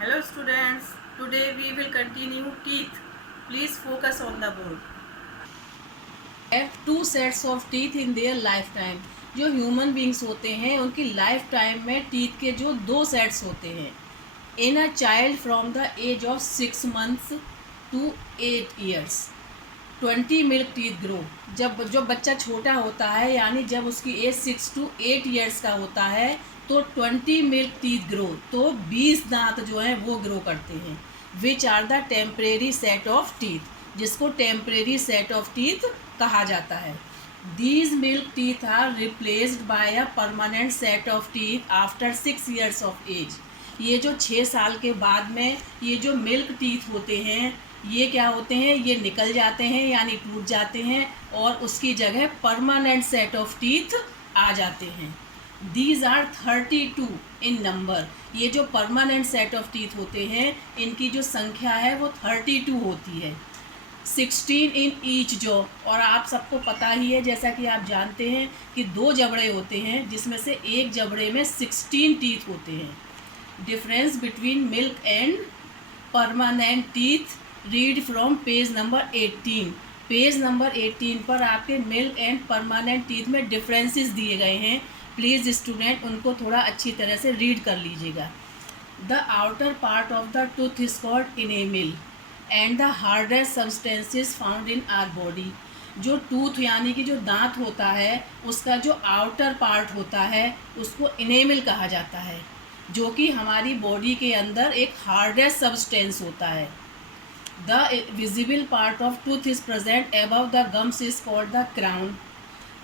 Hello students, today we will continue teeth. Please focus on the board. Have two sets of teeth in their lifetime. जो human beings होते हैं उनकी life time में teeth के जो दो sets होते हैं. In a child from the age of 6 months to 8 years 20 milk teeth grow. जब बच्चा छोटा होता है यानी जब उसकी एज 6 to 8 years का होता है तो 20 मिल्क टीथ ग्रो, तो 20 दांत जो हैं वो ग्रो करते हैं. Which are the temporary set of teeth, जिसको टेम्परेरी सेट ऑफ टीथ कहा जाता है. These milk teeth are replaced by a permanent set of teeth after 6 years of age. ये जो 6 साल के बाद में ये जो मिल्क टीथ होते हैं ये क्या होते हैं, ये निकल जाते हैं यानी टूट जाते हैं और उसकी जगह परमानेंट सेट ऑफ टीथ आ जाते हैं. These are 32 in number. ये जो परमानेंट सेट ऑफ टीथ होते हैं इनकी जो संख्या है वो 32 होती है. 16 इन ईच जॉ. और आप सबको पता ही है, जैसा कि आप जानते हैं कि 2 जबड़े होते हैं जिसमें से एक जबड़े में 16 टीथ होते हैं. Difference between milk and permanent teeth read from page number 18. Page number 18 पर आपके मिल्क एंड परमानेंट टीथ में डिफरेंसेस दिए गए हैं. प्लीज़ स्टूडेंट उनको थोड़ा अच्छी तरह से रीड कर लीजिएगा. The outer part of the tooth is called enamel and the hardest substances found in our body. जो टूथ यानी कि जो दांत होता है उसका जो आउटर पार्ट होता है उसको इनेमिल कहा जाता है, जो कि हमारी बॉडी के अंदर एक हार्डेस्ट सब्सटेंस होता है. The visible part of tooth is present above the gums is called the crown.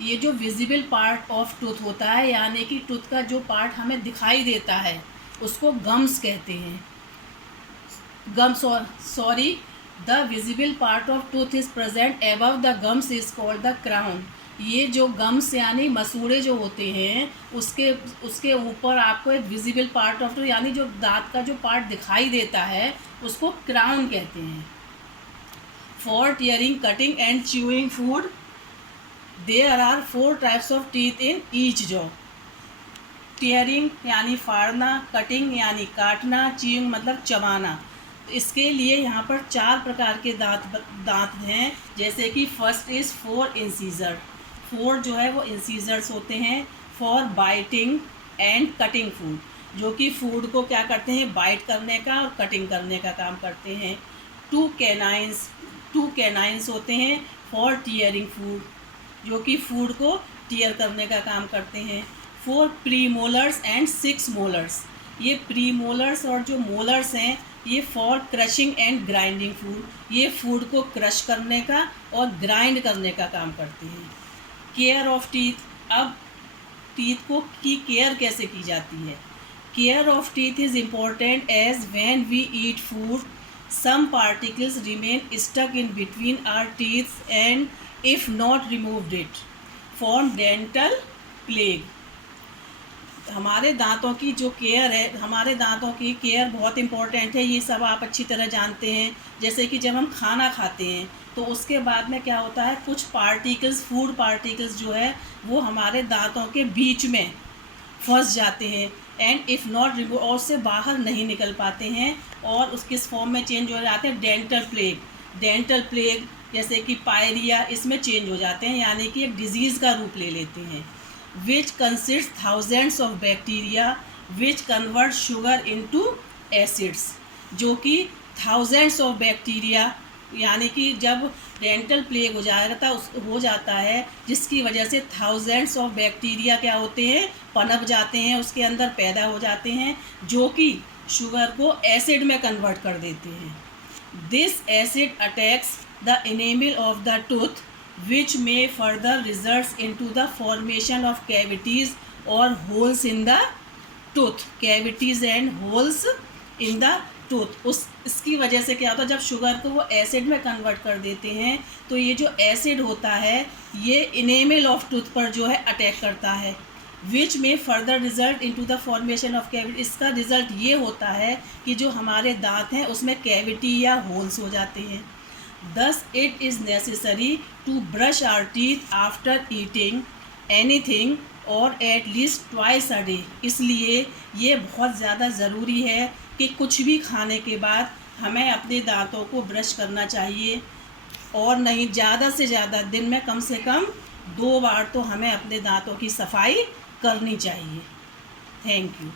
ये जो विजिबल पार्ट ऑफ टूथ होता है यानी कि टूथ का जो पार्ट हमें दिखाई देता है उसको गम्स कहते हैं. Gums sorry the visible part of tooth is present above the gums is called the crown. ये जो गम्स यानी मसूड़े जो होते हैं उसके ऊपर आपको एक विजिबल पार्ट ऑफ टूथ यानी जो दांत का जो पार्ट दिखाई देता है उसको क्राउन कहते हैं. For tearing, cutting and chewing food there are 4 types of teeth in each jaw. Tearing यानी फाड़ना, कटिंग यानी काटना, च्यूइंग मतलब चबाना. तो इसके लिए यहाँ पर 4 प्रकार के दांत हैं. जैसे कि फर्स्ट इज़ 4 इंसीजर. 4 जो है वो इंसीजर्स होते हैं for biting and cutting food, जो कि फूड को क्या करते हैं, बाइट करने का और कटिंग करने का काम करते हैं. 2 कैनाइंस होते हैं फॉर टीयरिंग फूड, जो कि फूड को टीयर करने का काम करते हैं. 4 प्रीमोलर्स एंड 6 मोलर्स. ये प्रीमोलर्स और जो मोलर्स हैं ये for crushing and grinding food. ये फूड को क्रश करने का और ग्राइंड करने का काम करते हैं. Care of teeth. अब टीथ को की केयर कैसे की जाती है. Care of teeth is important as when we eat food some particles remain stuck in between our teeth and if not removed it form dental plaque. हमारे दांतों की जो केयर है, हमारे दांतों की केयर बहुत इम्पॉर्टेंट है. ये सब आप अच्छी तरह जानते हैं. जैसे कि जब हम खाना खाते हैं तो उसके बाद में क्या होता है, कुछ पार्टिकल्स, फूड पार्टिकल्स जो है वो हमारे दांतों के बीच में फंस जाते हैं एंड इफ़ नॉट रिमूव, और उससे बाहर नहीं निकल पाते हैं और उस किस फॉर्म में चेंज हो जाते हैं, डेंटल प्लेग जैसे कि पायरिया, इसमें चेंज हो जाते हैं यानी कि एक डिजीज़ का रूप ले लेते हैं. Which consist thousands of bacteria which convert sugar into acids. जो कि थाउजेंड्स ऑफ बैक्टीरिया यानी कि जब डेंटल प्लेग हो जाता है जिसकी वजह से थाउजेंड्स ऑफ बैक्टीरिया क्या होते हैं, पनप जाते हैं, उसके अंदर पैदा हो जाते हैं, जो कि शुगर को एसिड में कन्वर्ट कर देते हैं. This acid attacks the enamel of the tooth which may further results into the formation of cavities और holes in the tooth. Cavities and holes in the tooth. इसकी वजह से क्या होता है, जब शुगर को वो एसिड में कन्वर्ट कर देते हैं तो ये जो एसिड होता है ये इनेमिल ऑफ टूथ पर जो है अटैक करता है. विच में further result into the formation of cavity. इसका रिज़ल्ट ये होता है कि जो हमारे दांत हैं उसमें कैविटी या होल्स हो जाते हैं. Thus it is necessary to brush our teeth after eating anything और at least twice a day. इसलिए ये बहुत ज़्यादा ज़रूरी है कि कुछ भी खाने के बाद हमें अपने दांतों को ब्रश करना चाहिए, और नहीं ज़्यादा से ज़्यादा दिन में कम से कम 2 बार तो हमें अपने दांतों की सफाई करनी चाहिए। Thank you.